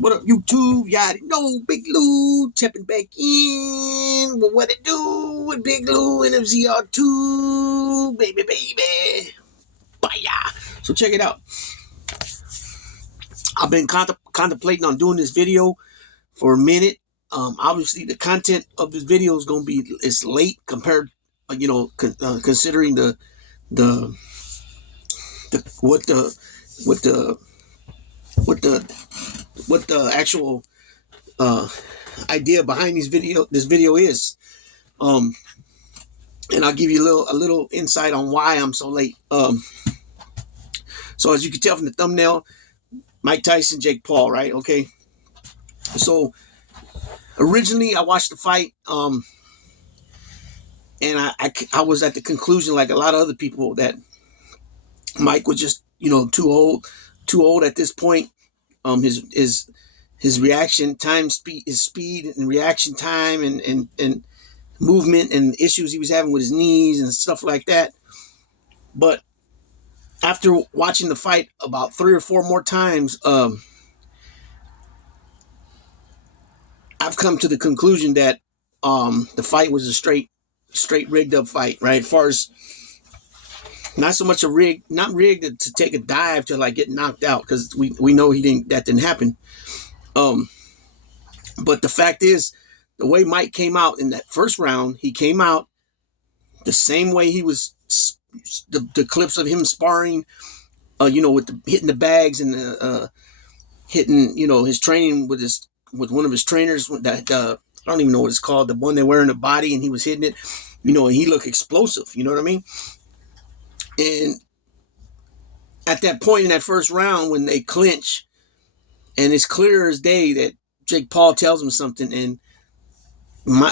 What up, YouTube? Y'all know Big Lou stepping back in. Well, what it do with Big Lou and FZR2? Baby. Bye. So check it out. I've been contemplating on doing this video for a minute. Obviously, the content of this video is going to be it's late compared, considering the what the actual idea behind this video is. And I'll give you a little insight on why I'm so late. So as you can tell from the thumbnail, Mike Tyson, Jake Paul, right? Okay. So originally I watched the fight, and I was at the conclusion, like a lot of other people, that Mike was just too old at this point. His reaction time, his speed and reaction time, and movement and issues he was having with his knees and stuff like that. But after watching the fight about 3 or 4 more times, I've come to the conclusion that the fight was a straight rigged up fight, right? As far as not so much not rigged to take a dive to like get knocked out, because we know that didn't happen. But the fact is, the way Mike came out in that first round, he came out the same way he was. The clips of him sparring, with hitting the bags and hitting, his training with one of his trainers. That I don't even know what it's called, the one they wear in the body, and he was hitting it, and he looked explosive. You know what I mean? And at that point in that first round, when they clinch, and it's clear as day that Jake Paul tells him something, and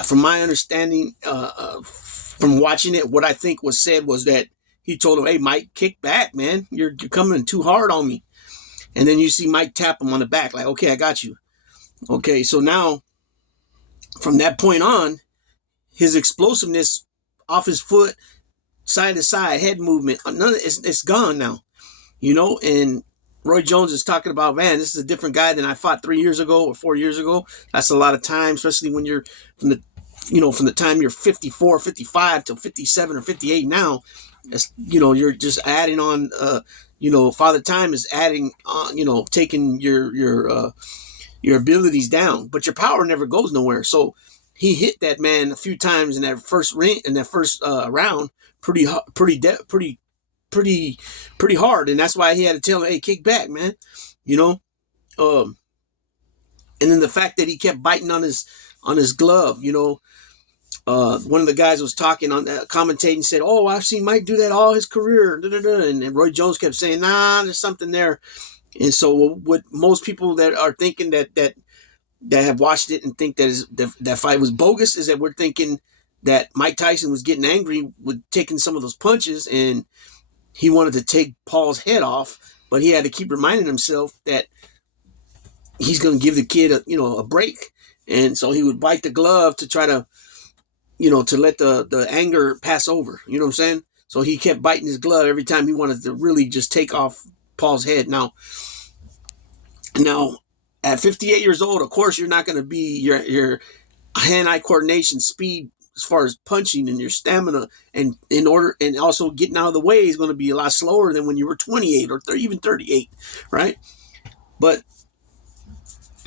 from my understanding, from watching it, what I think was said was that he told him, "Hey, Mike, kick back, man. You're coming too hard on me." And then you see Mike tap him on the back, like, "Okay, I got you." Okay, so now from that point on, his explosiveness off his foot, side to side, head movement, it's gone now. And Roy Jones is talking about, man, this is a different guy than I fought 3 years ago or 4 years ago. That's a lot of time, especially when you're from the time you're 54, 55 to 57 or 58 now. You're just adding on, Father Time is adding on, taking your abilities down, but your power never goes nowhere. So he hit that man a few times in that first round, pretty hard, and that's why he had to tell him, "Hey, kick back, man." And then the fact that he kept biting on his glove, one of the guys was talking on commentating, said, "Oh, I've seen Mike do that all his career." And Roy Jones kept saying, "Nah, there's something there." And so what most people that are thinking that have watched it and think that fight was bogus is that we're thinking that Mike Tyson was getting angry with taking some of those punches, and he wanted to take Paul's head off, but he had to keep reminding himself that he's going to give the kid a break. And so he would bite the glove to try to, to let the anger pass over. You know what I'm saying? So he kept biting his glove every time he wanted to really just take off Paul's head. Now at 58 years old, of course, you're not going to be your hand-eye coordination, speed as far as punching, and your stamina and also getting out of the way is going to be a lot slower than when you were 28 or even 38, right? But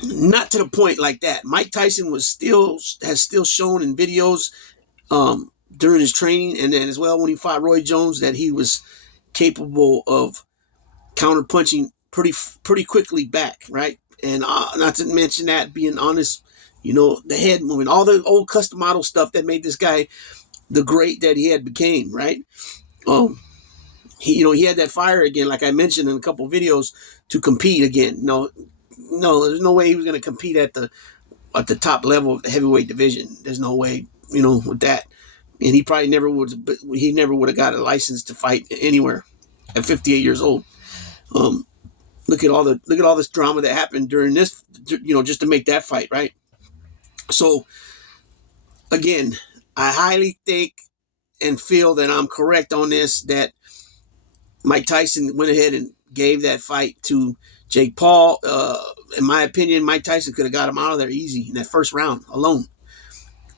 not to the point like that. Mike Tyson has still shown in videos during his training, and then as well when he fought Roy Jones, that he was capable of counter punching pretty quickly back, right? And not to mention that, being honest, the head movement, all the old custom model stuff that made this guy the great that he had became, right? He had that fire again, like I mentioned in a couple of videos, to compete again. No, there's no way he was going to compete at the top level of the heavyweight division. There's no way, with that. And he probably never would have got a license to fight anywhere at 58 years old. Look at all this drama that happened during this, just to make that fight, right? So again, I highly think and feel that I'm correct on this, that Mike Tyson went ahead and gave that fight to Jake Paul. in my opinion, Mike Tyson could have got him out of there easy in that first round alone.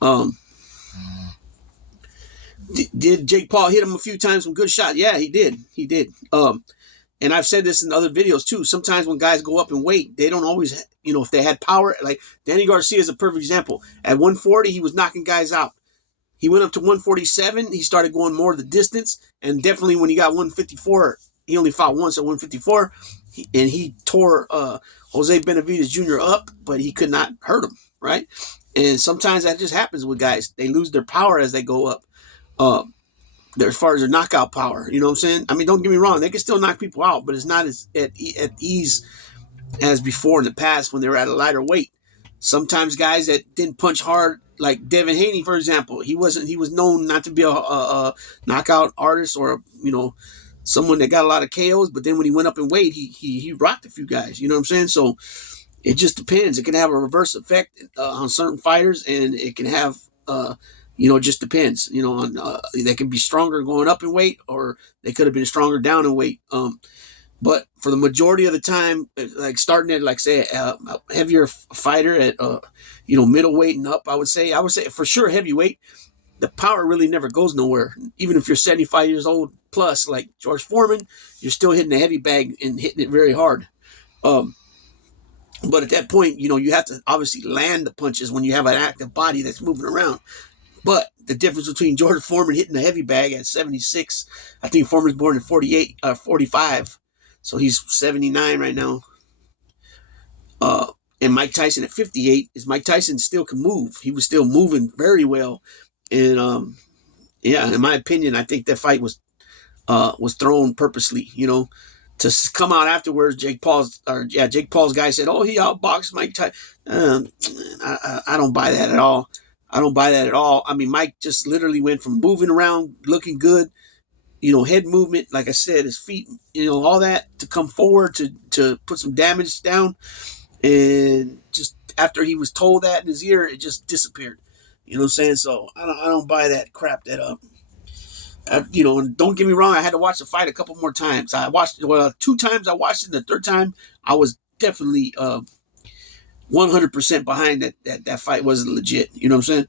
Um, did Jake Paul hit him a few times with good shots? Yeah, he did. He did. And I've said this in other videos too. Sometimes when guys go up in weight, they don't always, if they had power. Like Danny Garcia is a perfect example. At 140, he was knocking guys out. He went up to 147. He started going more the distance. And definitely when he got 154, he only fought once at 154. And he tore Jose Benavidez Jr. up, but he could not hurt him, right? And sometimes that just happens with guys. They lose their power as they go up. As far as their knockout power, you know what I'm saying? I mean, don't get me wrong. They can still knock people out, but it's not as at ease as before in the past when they were at a lighter weight. Sometimes guys that didn't punch hard, like Devin Haney, for example, he was known not to be a knockout artist or, someone that got a lot of KOs, but then when he went up in weight, he rocked a few guys, you know what I'm saying? So it just depends. It can have a reverse effect on certain fighters, and it can have, it just depends, on they can be stronger going up in weight, or they could have been stronger down in weight. But for the majority of the time, like starting at, like, say, a heavier fighter at, middleweight and up, I would say for sure heavyweight, the power really never goes nowhere. Even if you're 75 years old plus, like George Foreman, you're still hitting the heavy bag and hitting it very hard. But at that point, you have to obviously land the punches when you have an active body that's moving around. But the difference between George Foreman hitting the heavy bag at 76, I think Foreman's born in 45, so he's 79 right now. And Mike Tyson at 58 is Mike Tyson still can move. He was still moving very well. And in my opinion, I think that fight was thrown purposely, to come out afterwards. Jake Paul's guy said, "Oh, he outboxed Mike Tyson." I don't buy that at all. I don't buy that at all. I mean, Mike just literally went from moving around, looking good, head movement, like I said, his feet, all that, to come forward to put some damage down. And just after he was told that in his ear, it just disappeared. You know what I'm saying? So I don't buy that crap that and don't get me wrong, I had to watch the fight a couple more times. I watched it 2 times. I watched it the third time. I was definitely 100% behind that fight wasn't legit. You know what I'm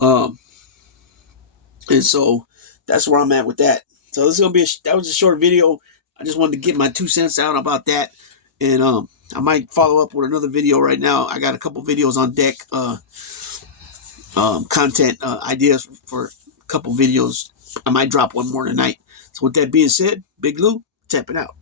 saying? And so that's where I'm at with that. So this is gonna be that was a short video. I just wanted to get my 2 cents out about that, and I might follow up with another video right now. I got a couple videos on deck, content ideas for a couple videos. I might drop one more tonight. So with that being said, Big Lou, tapping out.